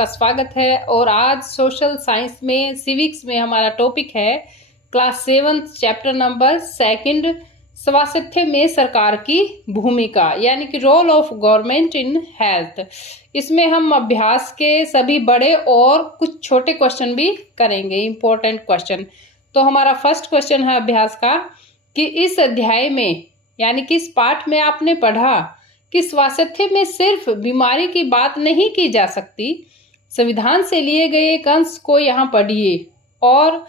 आपका स्वागत है। और आज सोशल साइंस में सिविक्स में हमारा टॉपिक है क्लास 7 चैप्टर नंबर 2 स्वास्थ्य में सरकार की भूमिका यानी कि role of government in health. इसमें हम अभ्यास के सभी बड़े और कुछ छोटे क्वेश्चन भी करेंगे, इंपॉर्टेंट क्वेश्चन। तो हमारा फर्स्ट क्वेश्चन है अभ्यास का कि इस अध्याय में यानी कि इस पाठ में आपने पढ़ा कि स्वास्थ्य में सिर्फ बीमारी की बात नहीं की जा सकती। संविधान से लिए गए एक अंश को यहाँ पढ़िए और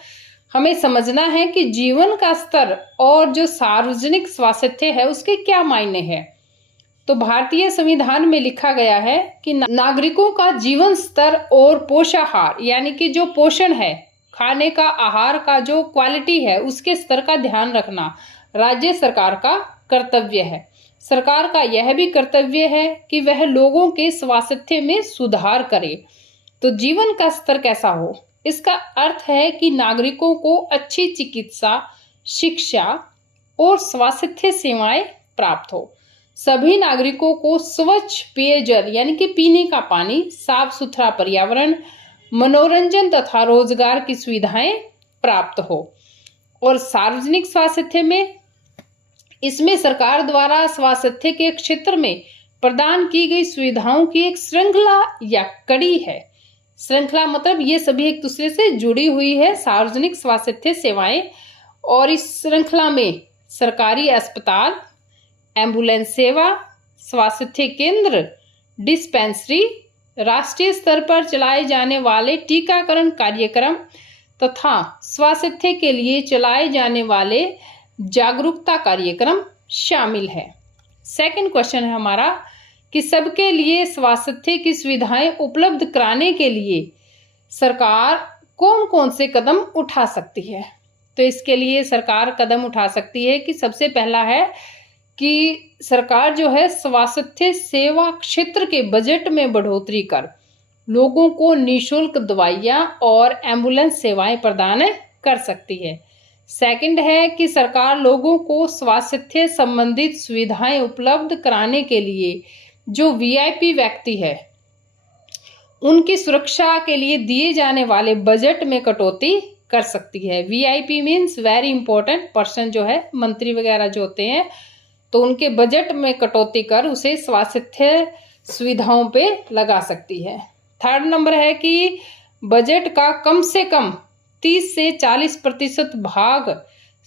हमें समझना है कि जीवन का स्तर और जो सार्वजनिक स्वास्थ्य है उसके क्या मायने हैं। तो भारतीय संविधान में लिखा गया है कि नागरिकों का जीवन स्तर और पोषाहार यानी कि जो पोषण है, खाने का आहार का जो क्वालिटी है उसके स्तर का ध्यान रखना राज्य सरकार का कर्तव्य है। सरकार का यह भी कर्तव्य है कि वह लोगों के स्वास्थ्य में सुधार करे। तो जीवन का स्तर कैसा हो, इसका अर्थ है कि नागरिकों को अच्छी चिकित्सा, शिक्षा और स्वास्थ्य सेवाएं प्राप्त हो। सभी नागरिकों को स्वच्छ पेयजल यानी कि पीने का पानी, साफ सुथरा पर्यावरण, मनोरंजन तथा रोजगार की सुविधाएं प्राप्त हो। और सार्वजनिक स्वास्थ्य में इसमें सरकार द्वारा स्वास्थ्य के क्षेत्र में प्रदान की गई सुविधाओं की एक श्रृंखला या कड़ी है। श्रृंखला मतलब ये सभी एक दूसरे से जुड़ी हुई है सार्वजनिक स्वास्थ्य सेवाएं। और इस श्रृंखला में सरकारी अस्पताल, एम्बुलेंस सेवा, स्वास्थ्य केंद्र, डिस्पेंसरी, राष्ट्रीय स्तर पर चलाए जाने वाले टीकाकरण कार्यक्रम तथा स्वास्थ्य के लिए चलाए जाने वाले जागरूकता कार्यक्रम शामिल है। सेकंड क्वेश्चन है हमारा कि सबके लिए स्वास्थ्य की सुविधाएं उपलब्ध कराने के लिए सरकार कौन कौन से कदम उठा सकती है। तो इसके लिए सरकार कदम उठा सकती है कि सबसे पहला है कि सरकार जो है स्वास्थ्य सेवा क्षेत्र के बजट में बढ़ोतरी कर लोगों को निःशुल्क दवाइयां और एम्बुलेंस सेवाएं प्रदान कर सकती है। सेकंड है कि सरकार लोगों को स्वास्थ्य संबंधित सुविधाएं उपलब्ध कराने के लिए जो वीआईपी व्यक्ति है उनकी सुरक्षा के लिए दिए जाने वाले बजट में कटौती कर सकती है। VIP means very important person, जो है मंत्री वगैरह जो होते हैं, तो उनके बजट में कटौती कर उसे स्वास्थ्य सुविधाओं पे लगा सकती है। थर्ड नंबर है कि बजट का कम से कम 30 से 40% भाग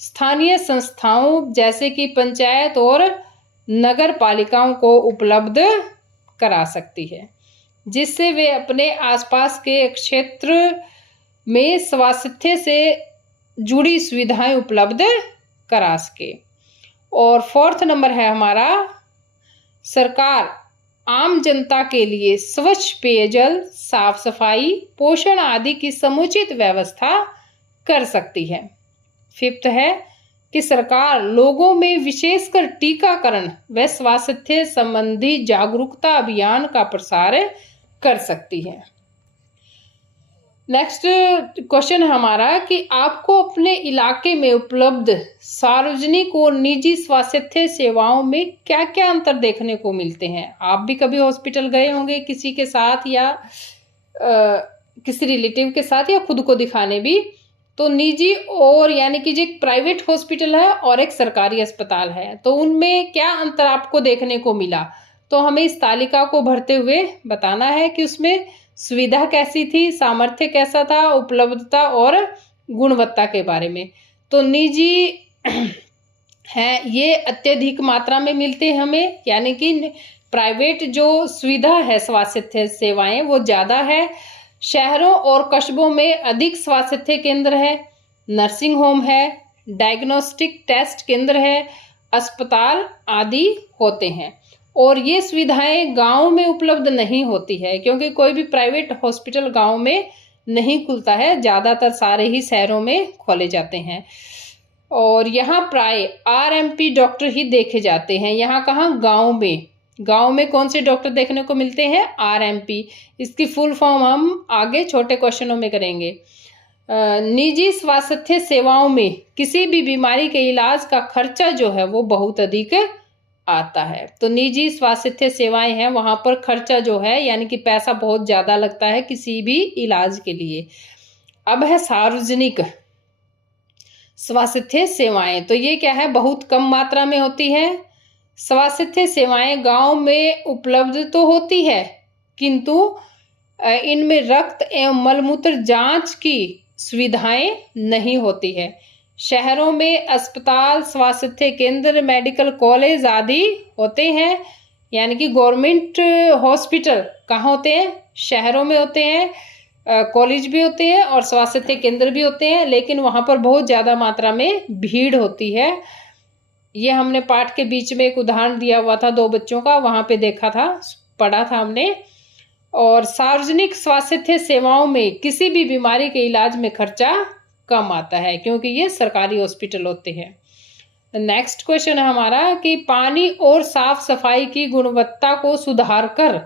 स्थानीय संस्थाओं जैसे कि पंचायत और नगर पालिकाओं को उपलब्ध करा सकती है, जिससे वे अपने आसपास के क्षेत्र में स्वास्थ्य से जुड़ी सुविधाएं उपलब्ध करा सके। और फोर्थ नंबर है हमारा, सरकार आम जनता के लिए स्वच्छ पेयजल, साफ सफाई, पोषण आदि की समुचित व्यवस्था कर सकती है। फिफ्थ है कि सरकार लोगों में विशेषकर टीकाकरण व स्वास्थ्य संबंधी जागरूकता अभियान का प्रसार कर सकती है। नेक्स्ट क्वेश्चन है हमारा कि आपको अपने इलाके में उपलब्ध सार्वजनिक और निजी स्वास्थ्य सेवाओं में क्या क्या अंतर देखने को मिलते हैं। आप भी कभी हॉस्पिटल गए होंगे किसी के साथ या किसी रिलेटिव के साथ या खुद को दिखाने भी। तो निजी और यानी कि जो एक प्राइवेट हॉस्पिटल है और एक सरकारी अस्पताल है, तो उनमें क्या अंतर आपको देखने को मिला। तो हमें इस तालिका को भरते हुए बताना है कि उसमें सुविधा कैसी थी, सामर्थ्य कैसा था, उपलब्धता और गुणवत्ता के बारे में। तो निजी है ये अत्यधिक मात्रा में मिलते हैं हमें, यानी कि प्राइवेट जो सुविधा है स्वास्थ्य सेवाएं वो ज़्यादा है। शहरों और कस्बों में अधिक स्वास्थ्य केंद्र है, नर्सिंग होम है, डायग्नोस्टिक टेस्ट केंद्र है, अस्पताल आदि होते हैं। और ये सुविधाएं गांव में उपलब्ध नहीं होती है, क्योंकि कोई भी प्राइवेट हॉस्पिटल गांव में नहीं खुलता है, ज़्यादातर सारे ही शहरों में खोले जाते हैं। और यहाँ प्राय आरएमपी डॉक्टर ही देखे जाते हैं। यहाँ कहाँ, गांव में। गांव में कौन से डॉक्टर देखने को मिलते हैं, आरएमपी। इसकी फुल फॉर्म हम आगे छोटे क्वेश्चनों में करेंगे। निजी स्वास्थ्य सेवाओं में किसी भी बीमारी के इलाज का खर्चा जो है वो बहुत अधिक आता है। तो निजी स्वास्थ्य सेवाएं हैं, वहां पर खर्चा जो है यानी कि पैसा बहुत ज्यादा लगता है किसी भी इलाज के लिए। अब है सार्वजनिक स्वास्थ्य सेवाएं। तो ये क्या है, बहुत कम मात्रा में होती है। स्वास्थ्य सेवाएं गांव में उपलब्ध तो होती है, किंतु इनमें रक्त एवं मलमूत्र जांच की सुविधाएं नहीं होती है। शहरों में अस्पताल, स्वास्थ्य केंद्र, मेडिकल कॉलेज आदि होते हैं, यानी कि गवर्नमेंट हॉस्पिटल कहाँ होते हैं, शहरों में होते हैं। कॉलेज भी होते हैं और स्वास्थ्य केंद्र भी होते हैं, लेकिन वहां पर बहुत ज्यादा मात्रा में भीड़ होती है। ये हमने पाठ के बीच में एक उदाहरण दिया हुआ था 2 बच्चों का, वहां पे देखा था, पढ़ा था हमने। और सार्वजनिक स्वास्थ्य सेवाओं में किसी भी बीमारी के इलाज में खर्चा कम आता है, क्योंकि ये सरकारी हॉस्पिटल होते हैं। नेक्स्ट क्वेश्चन है हमारा कि पानी और साफ सफाई की गुणवत्ता को सुधार कर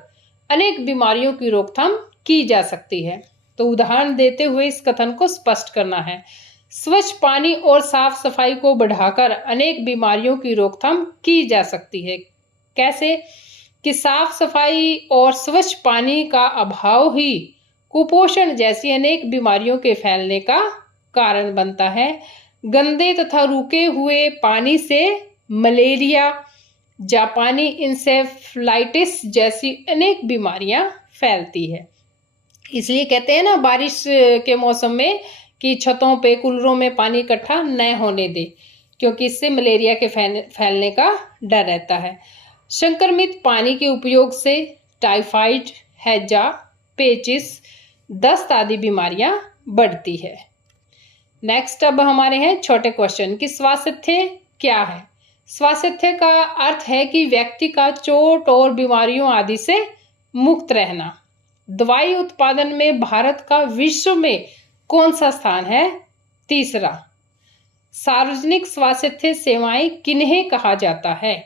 अनेक बीमारियों की रोकथाम की जा सकती है। तो उदाहरण देते हुए इस कथन को स्पष्ट करना है। स्वच्छ पानी और साफ सफाई को बढ़ाकर अनेक बीमारियों की रोकथाम की जा सकती है। कैसे? कि साफ सफाई और स्वच्छ पानी का अभाव ही कुपोषण जैसी अनेक बीमारियों के फैलने का कारण बनता है। गंदे तथा रुके हुए पानी से मलेरिया, जापानी इंसेफ्लाइटिस जैसी अनेक बीमारियां फैलती है। इसलिए कहते हैं ना बारिश के मौसम में कि छतों पे, कूलरों में पानी इकट्ठा न होने दे, क्योंकि इससे मलेरिया के फैलने का डर रहता है। संक्रमित पानी के उपयोग से टाइफाइड, हैजा, पेचिस, दस्त आदि बीमारियां बढ़ती है। नेक्स्ट अब हमारे हैं छोटे क्वेश्चन कि स्वास्थ्य क्या है। स्वास्थ्य का अर्थ है कि व्यक्ति का चोट और बीमारियों आदि से मुक्त रहना। दवाई उत्पादन में भारत का विश्व में कौन सा स्थान है? तीसरा। सार्वजनिक स्वास्थ्य सेवाएं किन्हें कहा जाता है?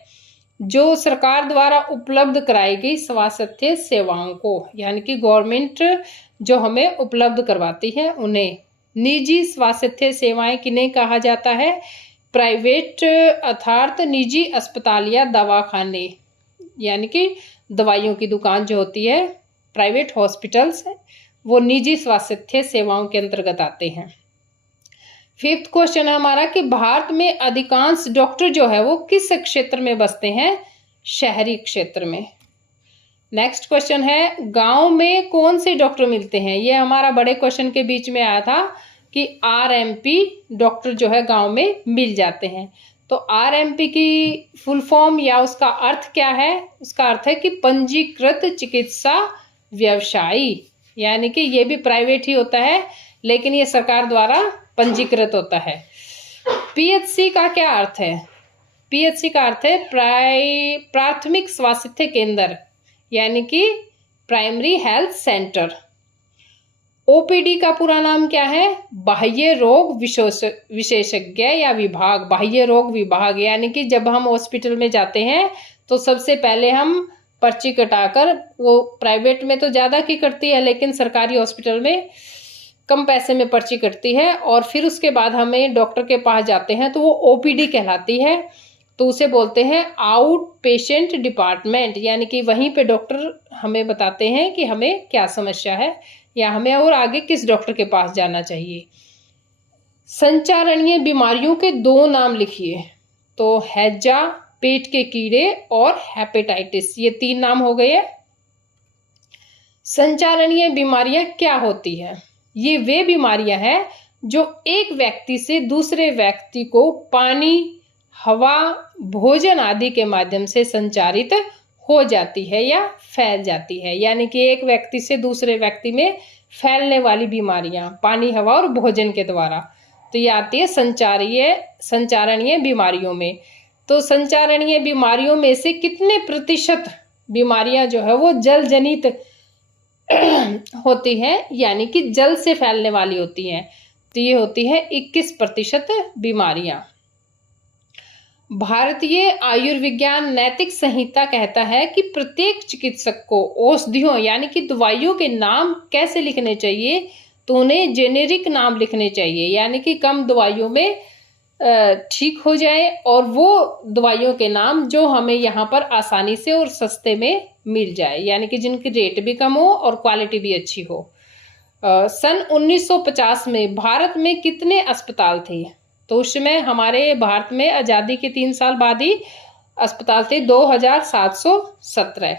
जो सरकार द्वारा उपलब्ध कराई गई स्वास्थ्य सेवाओं को, यानी कि गवर्नमेंट जो हमें उपलब्ध करवाती है उन्हें। निजी स्वास्थ्य सेवाएं किन्हें कहा जाता है? प्राइवेट अर्थात निजी अस्पताल या दवाखाने, यानी कि दवाइयों की दुकान जो होती है, प्राइवेट हॉस्पिटल्स, वो निजी स्वास्थ्य सेवाओं के अंतर्गत आते हैं। 5th क्वेश्चन है हमारा कि भारत में अधिकांश डॉक्टर जो है वो किस क्षेत्र में बसते हैं? शहरी क्षेत्र में। नेक्स्ट क्वेश्चन है गांव में कौन से डॉक्टर मिलते हैं? ये हमारा बड़े क्वेश्चन के बीच में आया था कि RMP डॉक्टर जो है गांव में मिल जाते हैं। तो RMP की फुल फॉर्म या उसका अर्थ क्या है? उसका अर्थ है कि पंजीकृत चिकित्सा व्यवसायी, यानी कि ये भी प्राइवेट ही होता है, लेकिन ये सरकार द्वारा पंजीकृत होता है। PHC का क्या अर्थ है? PHC का अर्थ है प्राथमिक स्वास्थ्य केंद्र, यानी कि प्राइमरी हेल्थ सेंटर। OPD का पूरा नाम क्या है? बाह्य रोग विशेषज्ञ या विभाग, बाह्य रोग विभाग। यानी कि जब हम हॉस्पिटल में जाते हैं तो सबसे पहले हम पर्ची कटाकर, वो प्राइवेट में तो ज़्यादा की कटती है लेकिन सरकारी हॉस्पिटल में कम पैसे में पर्ची कटती है, और फिर उसके बाद हमें डॉक्टर के पास जाते हैं तो वो OPD कहलाती है। तो उसे बोलते हैं आउट पेशेंट डिपार्टमेंट, यानी कि वहीं पे डॉक्टर हमें बताते हैं कि हमें क्या समस्या है या हमें और आगे किस डॉक्टर के पास जाना चाहिए। संचारणीय बीमारियों के 2 नाम लिखिए। तो हैजा, पेट के कीड़े, और हेपेटाइटिस, ये 3 नाम हो गए। संचारणीय बीमारियां क्या होती है? ये वे बीमारियां हैं जो एक व्यक्ति से दूसरे व्यक्ति को पानी, हवा, भोजन आदि के माध्यम से संचारित हो जाती है या फैल जाती है। यानी कि एक व्यक्ति से दूसरे व्यक्ति में फैलने वाली बीमारियां पानी, हवा और भोजन के द्वारा, तो ये आती है संचारणीय बीमारियों में। तो संचारणीय बीमारियों में से कितने प्रतिशत बीमारियां जो है वो जल जनित होती हैं, यानी कि जल से फैलने वाली होती हैं? तो ये होती है 21% बीमारियां। भारतीय आयुर्विज्ञान नैतिक संहिता कहता है कि प्रत्येक चिकित्सक को औषधियों यानी कि दवाइयों के नाम कैसे लिखने चाहिए? तो उन्हें जेनेरिक नाम लिखने चाहिए, यानी कि कम दवाइयों में ठीक हो जाए, और वो दवाइयों के नाम जो हमें यहाँ पर आसानी से और सस्ते में मिल जाए, यानी कि जिनकी रेट भी कम हो और क्वालिटी भी अच्छी हो। सन 1950 में भारत में कितने अस्पताल थे? तो उस समय हमारे भारत में आज़ादी के 3 साल बाद ही अस्पताल थे 2717।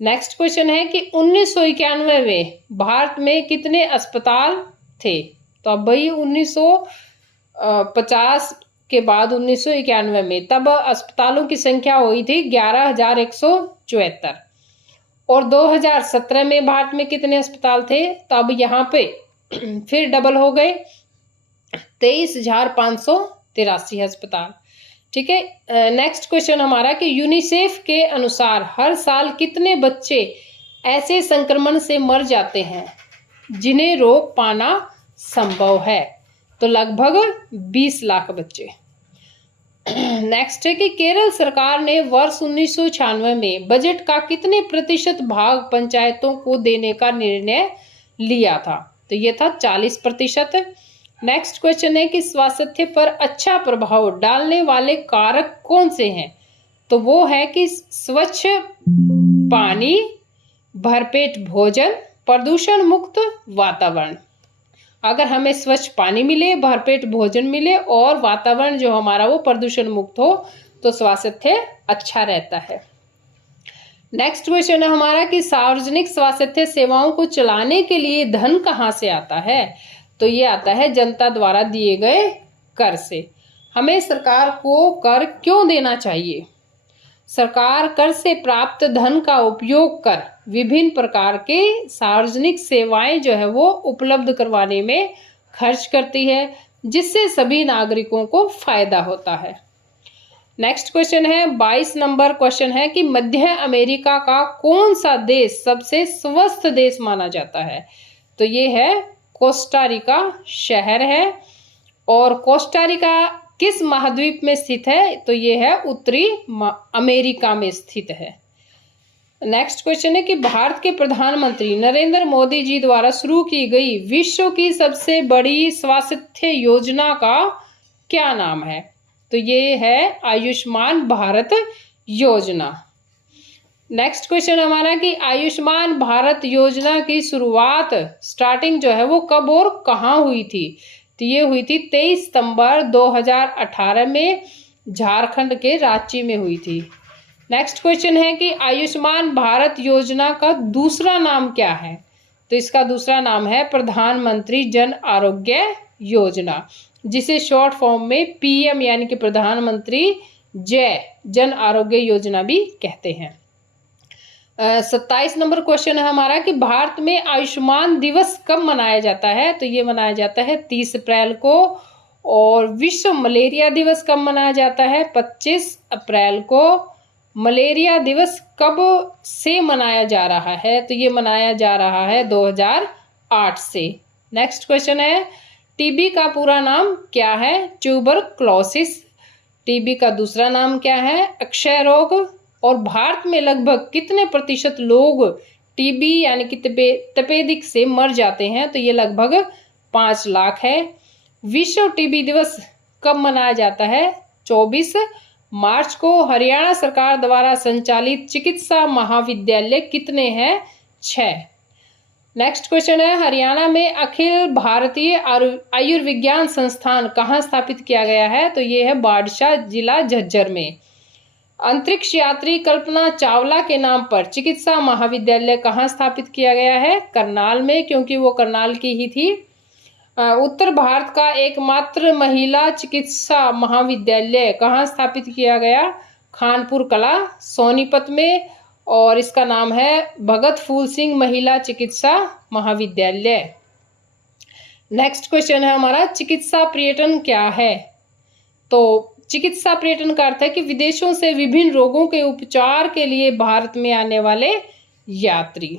नेक्स्ट क्वेश्चन है कि 1991 में भारत में कितने अस्पताल थे? तो अब भाई 1950 के बाद 1991 में तब अस्पतालों की संख्या हुई थी 11,174, और 2017 में भारत में कितने अस्पताल थे? तो अब यहाँ पे फिर डबल हो गए, 23,583 अस्पताल। ठीक है। नेक्स्ट क्वेश्चन हमारा कि यूनिसेफ के अनुसार हर साल कितने बच्चे ऐसे संक्रमण से मर जाते हैं जिन्हें रोक पाना संभव है? तो लगभग 20 लाख बच्चे। नेक्स्ट है कि केरल सरकार ने वर्ष 1996 में बजट का कितने प्रतिशत भाग पंचायतों को देने का निर्णय लिया था? तो ये था 40%। नेक्स्ट क्वेश्चन है कि स्वास्थ्य पर अच्छा प्रभाव डालने वाले कारक कौन से हैं? तो वो है कि स्वच्छ पानी, भरपेट भोजन, प्रदूषण मुक्त वातावरण। अगर हमें स्वच्छ पानी मिले, भरपेट भोजन मिले और वातावरण जो हमारा वो प्रदूषण मुक्त हो, तो स्वास्थ्य अच्छा रहता है। नेक्स्ट क्वेश्चन है हमारा कि सार्वजनिक स्वास्थ्य सेवाओं को चलाने के लिए धन कहाँ से आता है? तो ये आता है जनता द्वारा दिए गए कर से। हमें सरकार को कर क्यों देना चाहिए? सरकार कर से प्राप्त धन का उपयोग कर विभिन्न प्रकार के सार्वजनिक सेवाएं जो है वो उपलब्ध करवाने में खर्च करती है, जिससे सभी नागरिकों को फायदा होता है। नेक्स्ट क्वेश्चन है 22 नंबर क्वेश्चन है कि मध्य अमेरिका का कौन सा देश सबसे स्वस्थ देश माना जाता है? तो ये है कोस्टा रिका शहर है, और कोस्टा रिका किस महाद्वीप में स्थित है? तो ये है उत्तरी अमेरिका में स्थित है। नेक्स्ट क्वेश्चन है कि भारत के प्रधानमंत्री नरेंद्र मोदी जी द्वारा शुरू की गई विश्व की सबसे बड़ी स्वास्थ्य योजना का क्या नाम है? तो ये है आयुष्मान भारत योजना। नेक्स्ट क्वेश्चन हमारा कि आयुष्मान भारत योजना की शुरुआत स्टार्टिंग जो है वो कब और कहाँ हुई थी? तो ये हुई थी 23 सितंबर 2018 में झारखंड के रांची में हुई थी। नेक्स्ट क्वेश्चन है कि आयुष्मान भारत योजना का दूसरा नाम क्या है? तो इसका दूसरा नाम है प्रधानमंत्री जन आरोग्य योजना, जिसे शॉर्ट फॉर्म में पीएम यानी कि प्रधानमंत्री जय जन आरोग्य योजना भी कहते हैं। 27 नंबर क्वेश्चन है हमारा कि भारत में आयुष्मान दिवस कब मनाया जाता है? तो ये मनाया जाता है 30 अप्रैल को। और विश्व मलेरिया दिवस कब मनाया जाता है? 25 अप्रैल को। मलेरिया दिवस कब से मनाया जा रहा है? तो ये मनाया जा रहा है 2008 से। नेक्स्ट क्वेश्चन है टीबी का पूरा नाम क्या है? ट्यूबरक्लोसिस। टीबी का दूसरा नाम क्या है? अक्षय रोग। और भारत में लगभग कितने प्रतिशत लोग टीबी यानी कि तपेदिक से मर जाते हैं? तो ये लगभग 5 लाख है। विश्व टीबी दिवस कब मनाया जाता है? 24 मार्च को। हरियाणा सरकार द्वारा संचालित चिकित्सा महाविद्यालय कितने हैं? 6। नेक्स्ट क्वेश्चन है हरियाणा में अखिल भारतीय आयुर्विज्ञान संस्थान कहाँ स्थापित किया गया है? तो ये है बाड़शाह जिला झज्जर में। अंतरिक्ष यात्री कल्पना चावला के नाम पर चिकित्सा महाविद्यालय कहाँ स्थापित किया गया है? करनाल में, क्योंकि वो करनाल की ही थी। उत्तर भारत का एकमात्र महिला चिकित्सा महाविद्यालय कहाँ स्थापित किया गया? खानपुर कला सोनीपत में, और इसका नाम है भगत फूल सिंह महिला चिकित्सा महाविद्यालय। नेक्स्ट क्वेश्चन है हमारा चिकित्सा पर्यटन क्या है? तो चिकित्सा पर्यटन का अर्थ है कि विदेशों से विभिन्न रोगों के उपचार के लिए भारत में आने वाले यात्री।